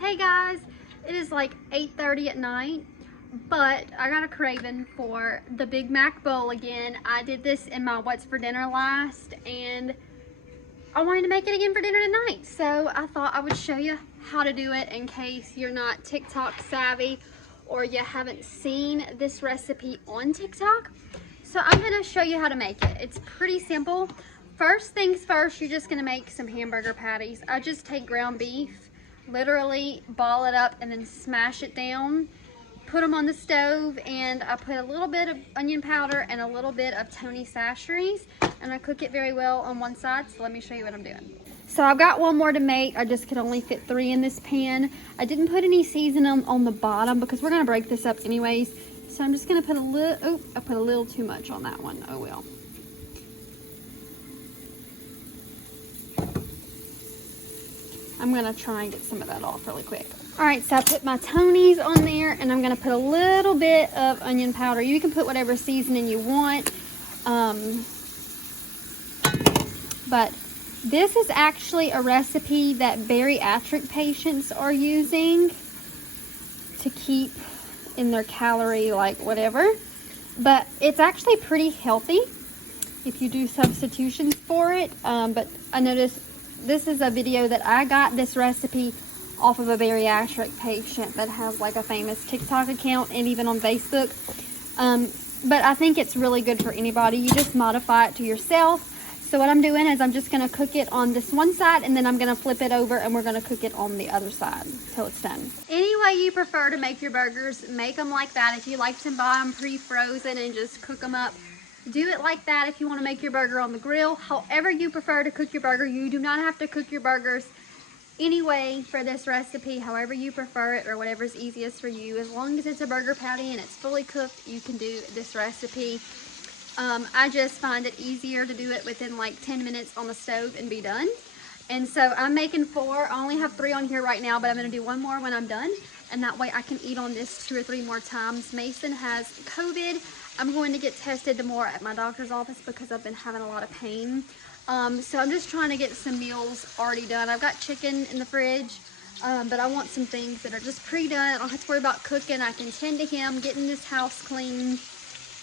Hey guys, it is like 8:30 at night, but I got a craving for the Big Mac bowl again. I did this in my What's for Dinner last, and I wanted to make it again for dinner tonight. So I thought I would show you how to do it in case you're not TikTok savvy or you haven't seen this recipe on TikTok. So I'm gonna show you how to make it. It's pretty simple. First things first, you're just gonna make some hamburger patties. I just take ground beef, literally ball it up and then smash it down, put them on the stove, and I put a little bit of onion powder and a little bit of Tony Chachere's, and I cook it very well on one side. So let me show you what I'm doing. So I've got one more to make. I just could only fit 3 in this pan. I didn't put any seasoning on the bottom because we're gonna break this up anyways. So I'm just gonna put a little, oh, I put a little too much on that one. Oh well. I'm gonna try and get some of that off really quick. All right, so I put my Tony's on there, and I'm gonna put a little bit of onion powder. You can put whatever seasoning you want. But this is actually a recipe that bariatric patients are using to keep in their calorie, like whatever. But it's actually pretty healthy if you do substitutions for it. But I noticed this is a video that I got this recipe off of a bariatric patient that has like a famous TikTok account and even on Facebook. But I think it's really good for anybody. You just modify it to yourself. So what I'm doing is I'm just gonna cook it on this one side, and then I'm gonna flip it over and we're gonna cook it on the other side till it's done. Any way you prefer to make your burgers, make them like that. If you like to buy them pre-frozen and just cook them up, do it like that. If you want to make your burger on the grill, however you prefer to cook your burger, you do not have to cook your burgers anyway for this recipe, however you prefer it or whatever's easiest for you. As long as it's a burger patty and it's fully cooked, you can do this recipe. I just find it easier to do it within like 10 minutes on the stove and be done. And so I'm making 4. I only have 3 on here right now, but I'm going to do 1 more when I'm done, and that way I can eat on this 2 or 3 more times. Mason has COVID. I'm going to get tested tomorrow at my doctor's office because I've been having a lot of pain. So I'm just trying to get some meals already done. I've got chicken in the fridge, but I want some things that are just pre-done. I don't have to worry about cooking. I can tend to him, getting this house clean,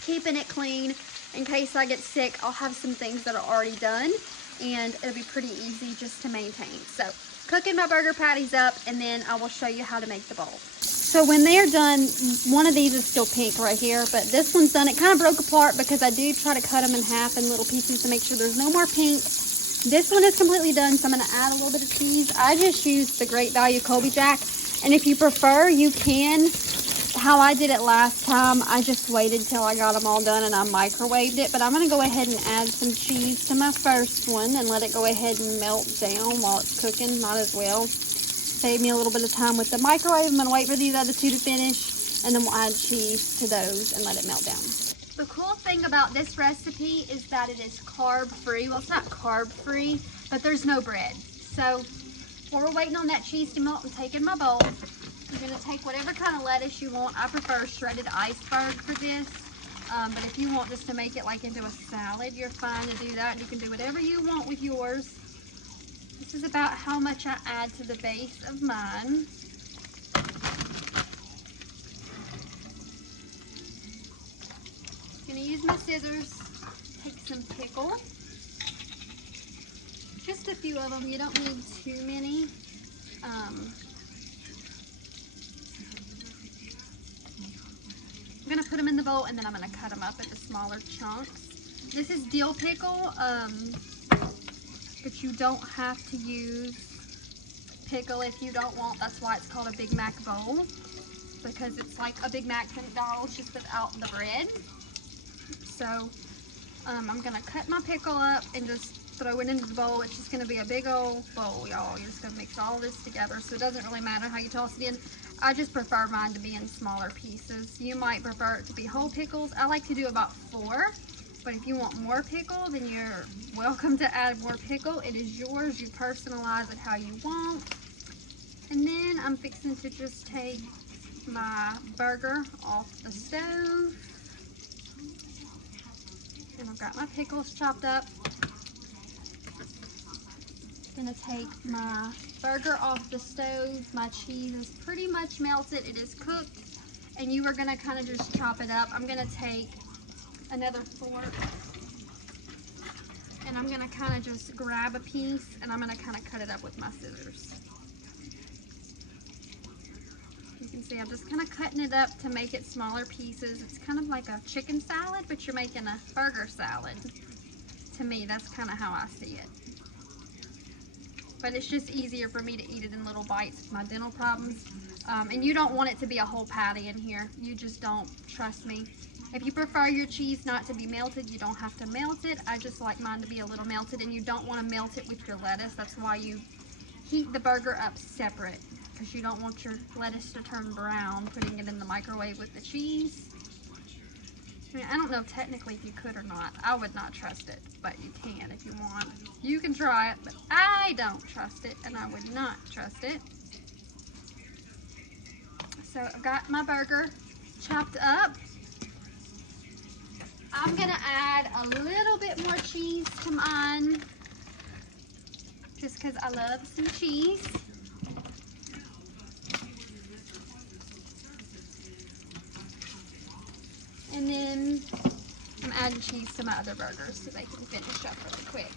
keeping it clean. In case I get sick, I'll have some things that are already done, and it'll be pretty easy just to maintain. So cooking my burger patties up, and then I will show you how to make the bowl. So when they're done, one of these is still pink right here, but this one's done. It kind of broke apart because I do try to cut them in half in little pieces to make sure there's no more pink. This one is completely done, so I'm going to add a little bit of cheese. I just used the Great Value Colby Jack, and if you prefer, you can. How I did it last time, I just waited till I got them all done and I microwaved it. But I'm going to go ahead and add some cheese to my first one and let it go ahead and melt down while it's cooking. Might as well save me a little bit of time with the microwave. I'm going to wait for these other 2 to finish, and then we'll add cheese to those and let it melt down. The cool thing about this recipe is that it is carb free. Well, it's not carb free, but there's no bread. So while we're waiting on that cheese to melt and taking my bowl, you're going to take whatever kind of lettuce you want. I prefer shredded iceberg for this, but if you want just to make it like into a salad, you're fine to do that. You can do whatever you want with yours. This is about how much I add to the base of mine. I'm going to use my scissors, take some pickle. Just a few of them. You don't need too many. I'm going to put them in the bowl, and then I'm going to cut them up into smaller chunks. This is dill pickle, but you don't have to use pickle if you don't want. That's why it's called a Big Mac bowl, because it's like a Big Mac from McDonald's just without the bread. So I'm going to cut my pickle up and just throw it into the bowl. It's just going to be a big old bowl, y'all. You're just going to mix all this together, so it doesn't really matter how you toss it in. I just prefer mine to be in smaller pieces. You might prefer it to be whole pickles. I like to do about 4, but if you want more pickle, then you're welcome to add more pickle. It is yours. You personalize it how you want. And then I'm fixing to just take my burger off the stove. And I've got my pickles chopped up. Gonna take my burger off the stove. My cheese is pretty much melted. It is cooked. And you are gonna kind of just chop it up. I'm gonna take another fork and I'm gonna kind of just grab a piece and I'm gonna kind of cut it up with my scissors. You can see I'm just kind of cutting it up to make it smaller pieces. It's kind of like a chicken salad, but you're making a burger salad. To me, that's kind of how I see it. But it's just easier for me to eat it in little bites with my dental problems. And you don't want it to be a whole patty in here. You just don't, trust me. If you prefer your cheese not to be melted, you don't have to melt it. I just like mine to be a little melted, and you don't want to melt it with your lettuce. That's why you heat the burger up separate, because you don't want your lettuce to turn brown putting it in the microwave with the cheese. I mean, I don't know technically if you could or not. I would not trust it, but you can if you want. You can try it, but I don't trust it, and I would not trust it. So I've got my burger chopped up. I'm gonna add a little bit more cheese to mine, just because I love some cheese. And then I'm adding cheese to my other burgers so they can finish up really quick,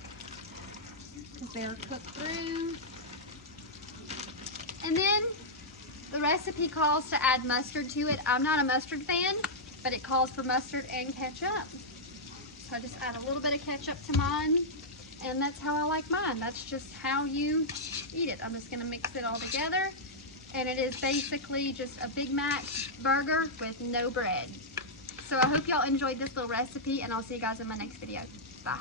because they're cooked through. And then the recipe calls to add mustard to it. I'm not a mustard fan, but it calls for mustard and ketchup. So I just add a little bit of ketchup to mine, and that's how I like mine. That's just how you eat it. I'm just gonna mix it all together, and it is basically just a Big Mac burger with no bread. So I hope y'all enjoyed this little recipe, and I'll see you guys in my next video. Bye.